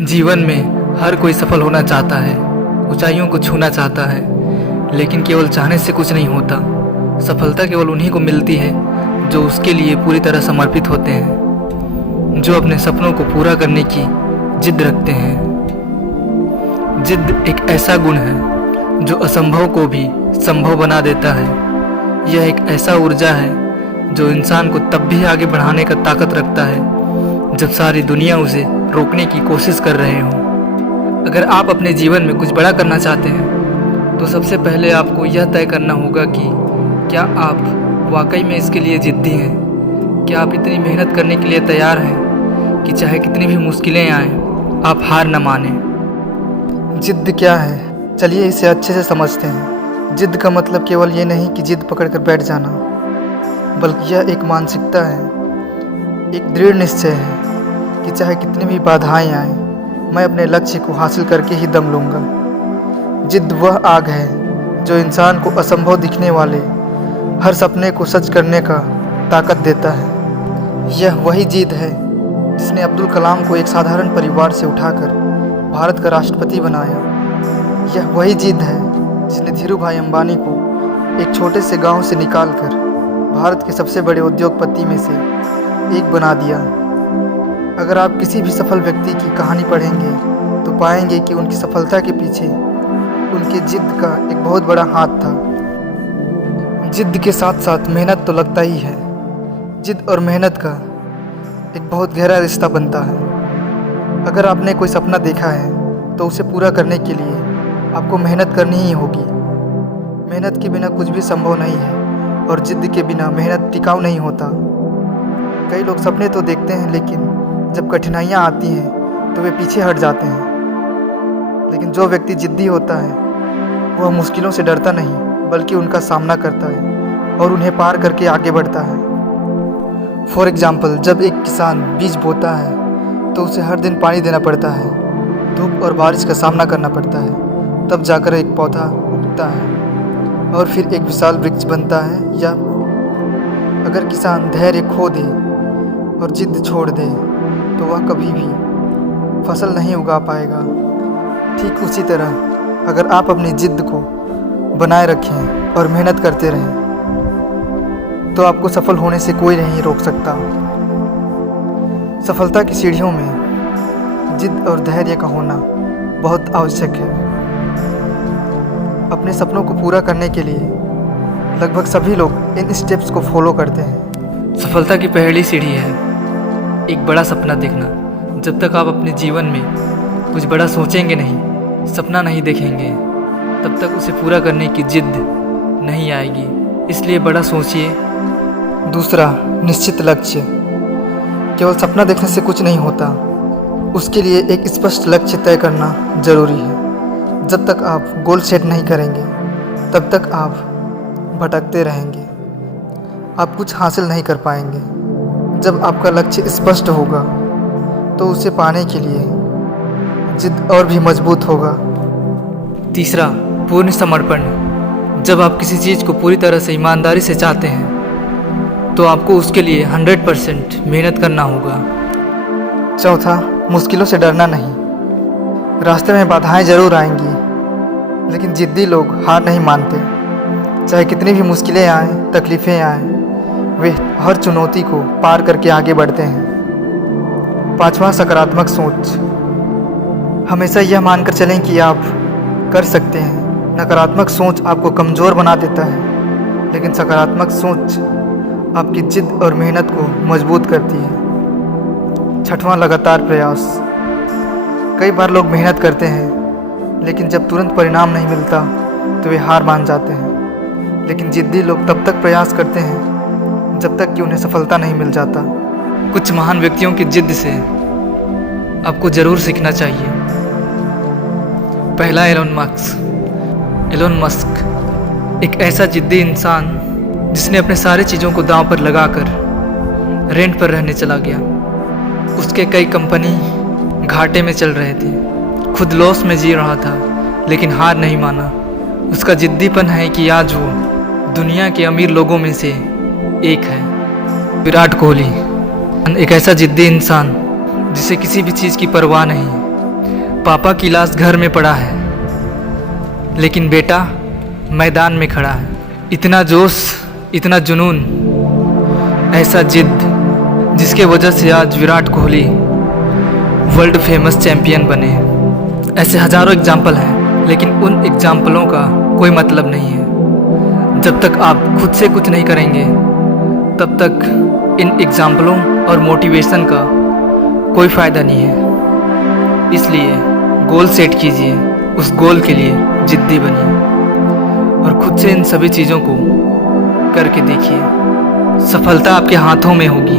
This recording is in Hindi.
जीवन में हर कोई सफल होना चाहता है, ऊंचाइयों को छूना चाहता है, लेकिन केवल चाहने से कुछ नहीं होता। सफलता केवल उन्हीं को मिलती है जो उसके लिए पूरी तरह समर्पित होते हैं, जो अपने सपनों को पूरा करने की जिद रखते हैं। जिद एक ऐसा गुण है जो असंभव को भी संभव बना देता है। यह एक ऐसा ऊर्जा है जो इंसान को तब भी आगे बढ़ाने का ताकत रखता है जब सारी दुनिया उसे रोकने की कोशिश कर रहे हों। अगर आप अपने जीवन में कुछ बड़ा करना चाहते हैं तो सबसे पहले आपको यह तय करना होगा कि क्या आप वाकई में इसके लिए जिद्दी हैं। क्या आप इतनी मेहनत करने के लिए तैयार हैं कि चाहे कितनी भी मुश्किलें आएं आप हार न मानें। जिद्द क्या है, चलिए इसे अच्छे से समझते हैं। जिद्द का मतलब केवल ये नहीं कि जिद पकड़ कर बैठ जाना, बल्कि यह एक मानसिकता है, एक दृढ़ निश्चय है कि चाहे कितनी भी बाधाएं आएं, मैं अपने लक्ष्य को हासिल करके ही दम लूँगा। जिद्द वह आग है जो इंसान को असंभव दिखने वाले हर सपने को सच करने का ताकत देता है। यह वही जिद है जिसने अब्दुल कलाम को एक साधारण परिवार से उठाकर भारत का राष्ट्रपति बनाया। यह वही जिद है जिसने धीरू भाई अंबानी को एक छोटे से गांव से निकालकर भारत के सबसे बड़े उद्योगपति में से एक बना दिया। अगर आप किसी भी सफल व्यक्ति की कहानी पढ़ेंगे तो पाएंगे कि उनकी सफलता के पीछे उनके जिद का एक बहुत बड़ा हाथ था। जिद के साथ साथ मेहनत तो लगता ही है। जिद और मेहनत का एक बहुत गहरा रिश्ता बनता है। अगर आपने कोई सपना देखा है तो उसे पूरा करने के लिए आपको मेहनत करनी ही होगी। मेहनत के बिना कुछ भी संभव नहीं है और जिद के बिना मेहनत टिकाऊ नहीं होता। कई लोग सपने तो देखते हैं, लेकिन जब कठिनाइयाँ आती हैं तो वे पीछे हट जाते हैं। लेकिन जो व्यक्ति जिद्दी होता है वह मुश्किलों से डरता नहीं, बल्कि उनका सामना करता है और उन्हें पार करके आगे बढ़ता है। फॉर एग्ज़ाम्पल, जब एक किसान बीज बोता है तो उसे हर दिन पानी देना पड़ता है, धूप और बारिश का सामना करना पड़ता है, तब जाकर एक पौधा उगता है और फिर एक विशाल वृक्ष बनता है। या अगर किसान धैर्य खो दे और जिद छोड़ दे तो वह कभी भी फसल नहीं उगा पाएगा। ठीक उसी तरह अगर आप अपनी जिद को बनाए रखें और मेहनत करते रहें तो आपको सफल होने से कोई नहीं रोक सकता। सफलता की सीढ़ियों में जिद और धैर्य का होना बहुत आवश्यक है। अपने सपनों को पूरा करने के लिए लगभग सभी लोग इन स्टेप्स को फॉलो करते हैं। सफलता की पहली सीढ़ी है एक बड़ा सपना देखना। जब तक आप अपने जीवन में कुछ बड़ा सोचेंगे नहीं, सपना नहीं देखेंगे, तब तक उसे पूरा करने की जिद नहीं आएगी। इसलिए बड़ा सोचिए। दूसरा, निश्चित लक्ष्य। केवल सपना देखने से कुछ नहीं होता, उसके लिए एक स्पष्ट लक्ष्य तय करना जरूरी है। जब तक आप गोल सेट नहीं करेंगे तब तक आप भटकते रहेंगे, आप कुछ हासिल नहीं कर पाएंगे। जब आपका लक्ष्य स्पष्ट होगा तो उसे पाने के लिए जिद और भी मजबूत होगा। तीसरा, पूर्ण समर्पण। जब आप किसी चीज़ को पूरी तरह से ईमानदारी से चाहते हैं तो आपको उसके लिए 100% मेहनत करना होगा। चौथा, मुश्किलों से डरना नहीं। रास्ते में बाधाएं जरूर आएंगी, लेकिन जिद्दी लोग हार नहीं मानते। चाहे कितनी भी मुश्किलें आएँ, तकलीफ़ें आएँ, वे हर चुनौती को पार करके आगे बढ़ते हैं। पांचवा, सकारात्मक सोच। हमेशा यह मानकर चलें कि आप कर सकते हैं। नकारात्मक सोच आपको कमज़ोर बना देता है, लेकिन सकारात्मक सोच आपकी जिद और मेहनत को मजबूत करती है। छठवां, लगातार प्रयास। कई बार लोग मेहनत करते हैं, लेकिन जब तुरंत परिणाम नहीं मिलता तो वे हार मान जाते हैं। लेकिन जिद्दी लोग तब तक प्रयास करते हैं जब तक कि उन्हें सफलता नहीं मिल जाता। कुछ महान व्यक्तियों की जिद से आपको ज़रूर सीखना चाहिए। पहला, एलोन मस्क एक ऐसा जिद्दी इंसान जिसने अपने सारी चीज़ों को दांव पर लगाकर रेंट पर रहने चला गया। उसके कई कंपनी घाटे में चल रहे थे, खुद लॉस में जी रहा था, लेकिन हार नहीं माना। उसका जिद्दीपन है कि आज वो दुनिया के अमीर लोगों में से एक है। विराट कोहली एक ऐसा जिद्दी इंसान जिसे किसी भी चीज़ की परवाह नहीं, पापा की लाश घर में पड़ा है, लेकिन बेटा मैदान में खड़ा है। इतना जोश, इतना जुनून, ऐसा जिद, जिसके वजह से आज Virat Kohli world famous champion बने। ऐसे हजारों एग्जाम्पल हैं, लेकिन उन एग्जाम्पलों का कोई मतलब नहीं है। जब तक आप खुद से कुछ नहीं करेंगे, तब तक इन एग्जाम्पलों और मोटिवेशन का कोई फ़ायदा नहीं है। इसलिए गोल सेट कीजिए, उस गोल के लिए जिद्दी बनिए और खुद से इन सभी चीज़ों को करके देखिए। सफलता आपके हाथों में होगी,